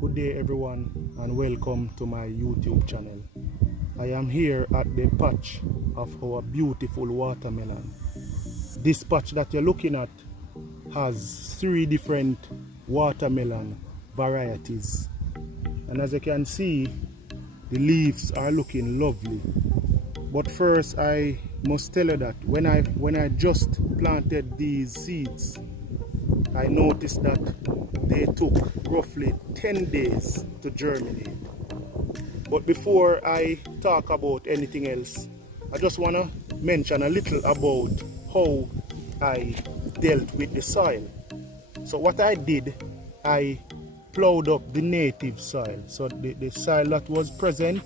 Good day everyone and welcome to my YouTube channel. I am here at the patch of our beautiful watermelon. This patch that you're looking at has 3 different watermelon varieties, and as you can see, the leaves are looking lovely. But first I must tell you that when I just planted these seeds, I noticed that they took roughly 10 days to germinate. But before I talk about anything else, I just want to mention a little about how I dealt with the soil. So what I did, I plowed up the native soil. So the soil that was present,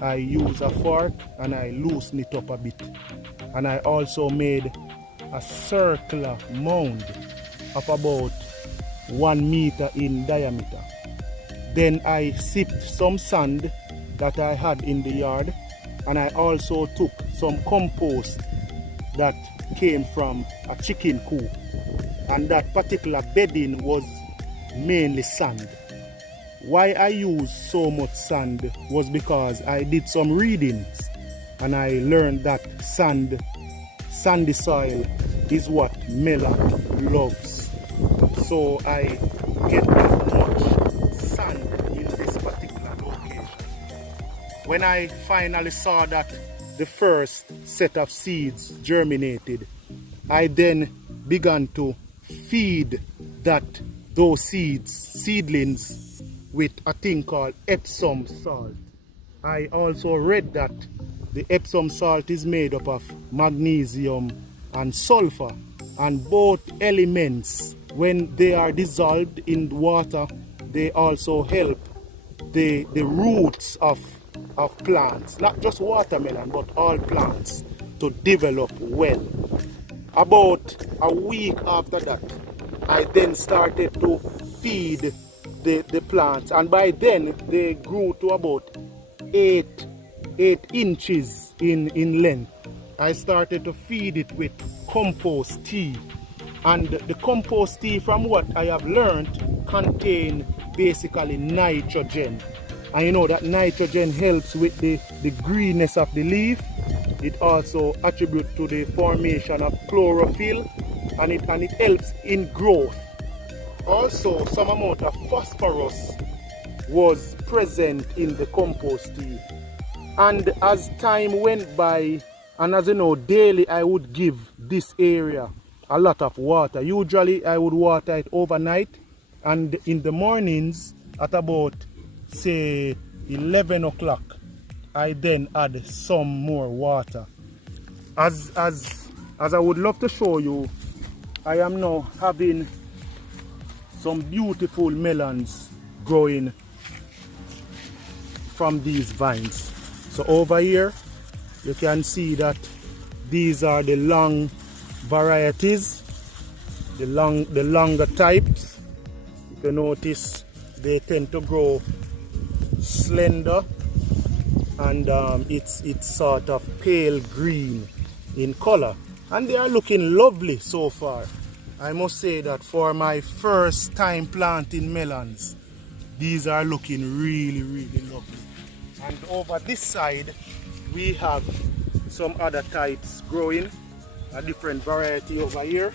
I used a fork and I loosened it up a bit. And I also made a circular mound of about 1 meter in diameter. Then I sipped some sand that I had in the yard, and I also took some compost that came from a chicken coop, and that particular bedding was mainly sand. Why I used so much sand was because I did some readings and I learned that sandy soil is what melon loves. So I get that much sand in this particular location. When I finally saw that the first set of seeds germinated, I then began to feed those seedlings with a thing called Epsom salt. I also read that the Epsom salt is made up of magnesium and sulfur, and both elements, when they are dissolved in water, they also help the roots of plants, not just watermelon but all plants, to develop well. About a week after that, I then started to feed the plants, and by then they grew to about 8 inches in length. I started to feed it with compost tea, and the compost tea, from what I have learned, contain basically nitrogen, and you know that nitrogen helps with the greenness of the leaf. It also attributes to the formation of chlorophyll, and it helps in growth. Also, some amount of phosphorus was present in the compost tea. And as time went by, and as you know, daily I would give this area a lot of water. Usually I would water it overnight, and in the mornings at about say 11 o'clock I then add some more water. As I would love to show you, I am now having some beautiful melons growing from these vines. So over here you can see that these are the long varieties, the longer types. If you notice, they tend to grow slender, and it's sort of pale green in color, and they are looking lovely so far. I must say that for my first time planting melons, these are looking really lovely. And over this side we have some other types growing, a different variety over here.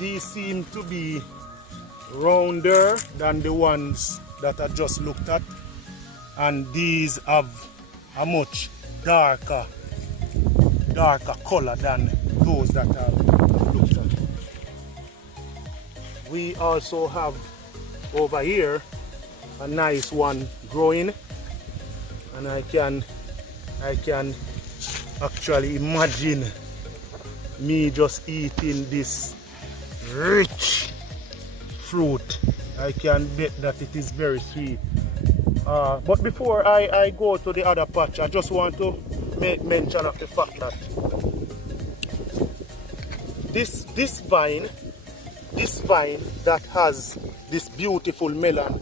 These seem to be rounder than the ones that I just looked at, and these have a much darker color than those that I've looked at. We also have over here a nice one growing, and I can actually imagine me just eating this rich fruit. I can bet that it is very sweet. But before I go to the other patch, I just want to make mention of the fact that this vine that has this beautiful melon,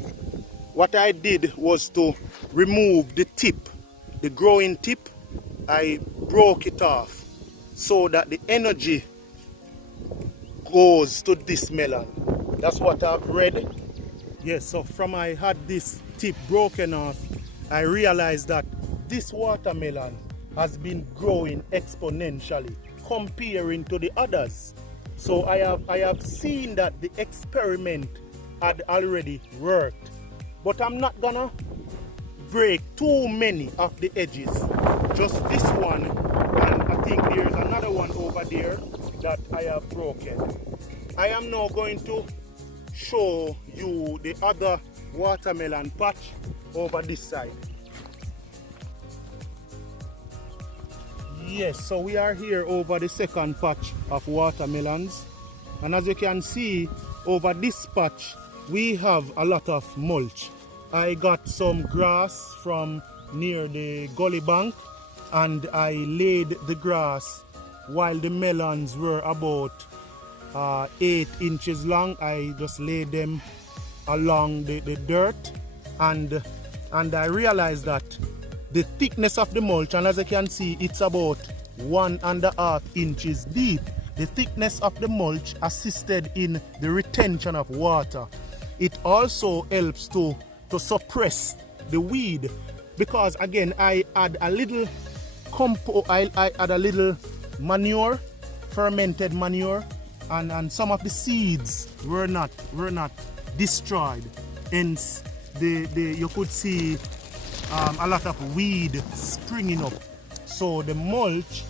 what I did was to remove the tip, the growing tip. I broke it off so that the energy goes to this melon. That's what I've read. Yes, so from I had this tip broken off, I realized that this watermelon has been growing exponentially comparing to the others. So I have seen that the experiment had already worked. But I'm not gonna break too many of the edges. Just this one, and I think there's another one over there that I have broken. I am now going to show you the other watermelon patch over this side. Yes, so we are here over the second patch of watermelons, and as you can see over this patch we have a lot of mulch. I got some grass from near the gully bank and I laid the grass while the melons were about 8 inches long. I just laid them along the dirt, and I realized that the thickness of the mulch, and as you can see it's about 1.5 inches deep. The thickness of the mulch assisted in the retention of water. It also helps to suppress the weed, because again I add a little I add a little manure, fermented manure, and some of the seeds were not destroyed. Hence you could see a lot of weed springing up. So the mulch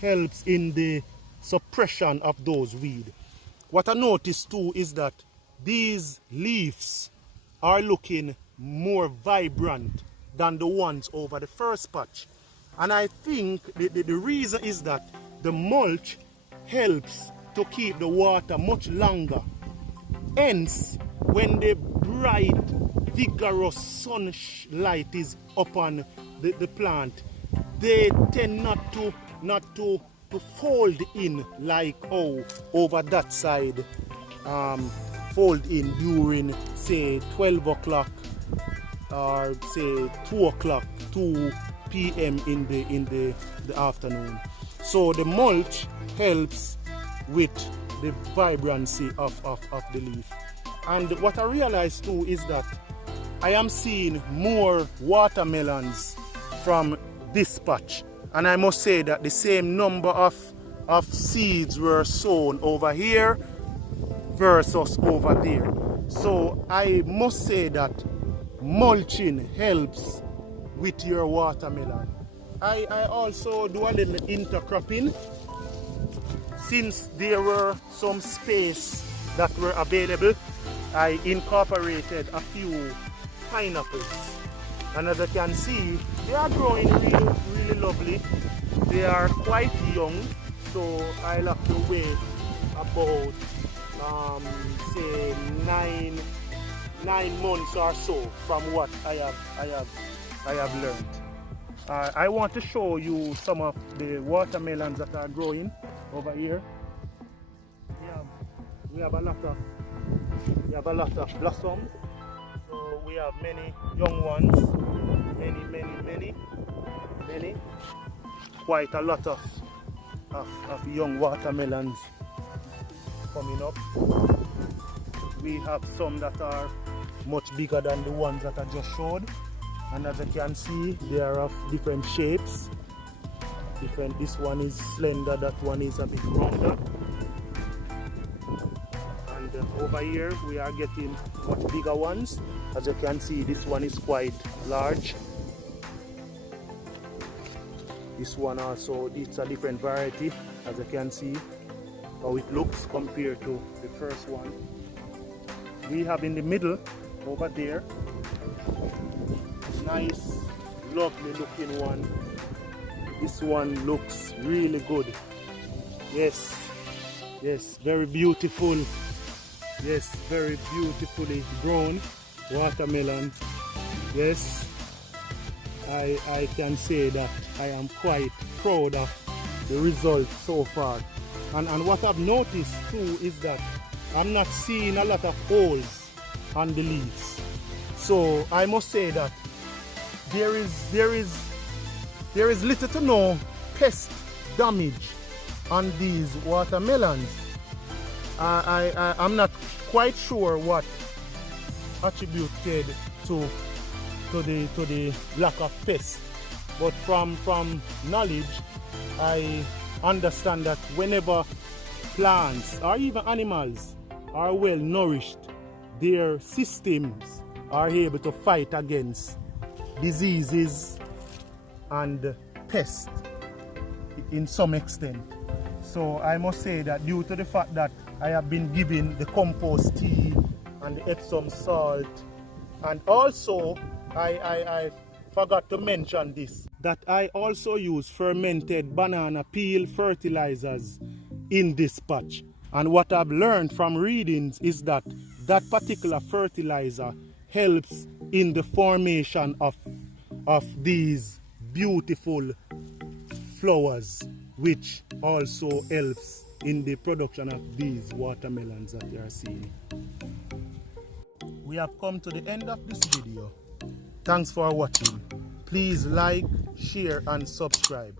helps in the suppression of those weeds. What I noticed too is that these leaves are looking more vibrant than the ones over the first patch. And I think the reason is that the mulch helps to keep the water much longer. Hence, when the bright, vigorous sunlight is upon the plant, they tend not to fold in like over that side fold in during say 12 o'clock or say 2 o'clock, 2 p.m. in the afternoon. So the mulch helps with the vibrancy of the leaf. And what I realized too is that I am seeing more watermelons from this patch, and I must say that the same number of seeds were sown over here versus over there. So I must say that mulching helps with your watermelon. I also do a little intercropping. Since there were some space that were available, I incorporated a few pineapples. And as you can see, they are growing really lovely. They are quite young, so I'll have to wait about say 9 months or so from what I have learned. I want to show you some of the watermelons that are growing over here. We have a lot of blossoms. So we have many young ones, many, quite a lot of young watermelons coming up. We have some that are much bigger than the ones that I just showed, and as you can see, they are of different shapes. This one is slender, that one is a bit rounder. And over here we are getting much bigger ones. As you can see, this one is quite large. This one also, it's a different variety. As you can see how it looks compared to the first one. We have in the middle over there, nice lovely looking one. This one looks really good. Yes, very beautiful. Yes, very beautifully grown watermelon. Yes, I can say that I am quite proud of the result so far. And what I've noticed too is that I'm not seeing a lot of holes on the leaves. So I must say that there is little to no pest damage on these watermelons. I'm not quite sure what attributed to the lack of pest. But from knowledge, I understand that whenever plants or even animals are well nourished, their systems are able to fight against diseases and pests in some extent. So I must say that due to the fact that I have been given the compost tea and the Epsom salt, and also I forgot to mention this, that I also use fermented banana peel fertilizers in this patch. And what I've learned from readings is that that particular fertilizer helps in the formation of these beautiful flowers, which also helps in the production of these watermelons that you are seeing. We have come to the end of this video. Thanks for watching. Please like, share and subscribe.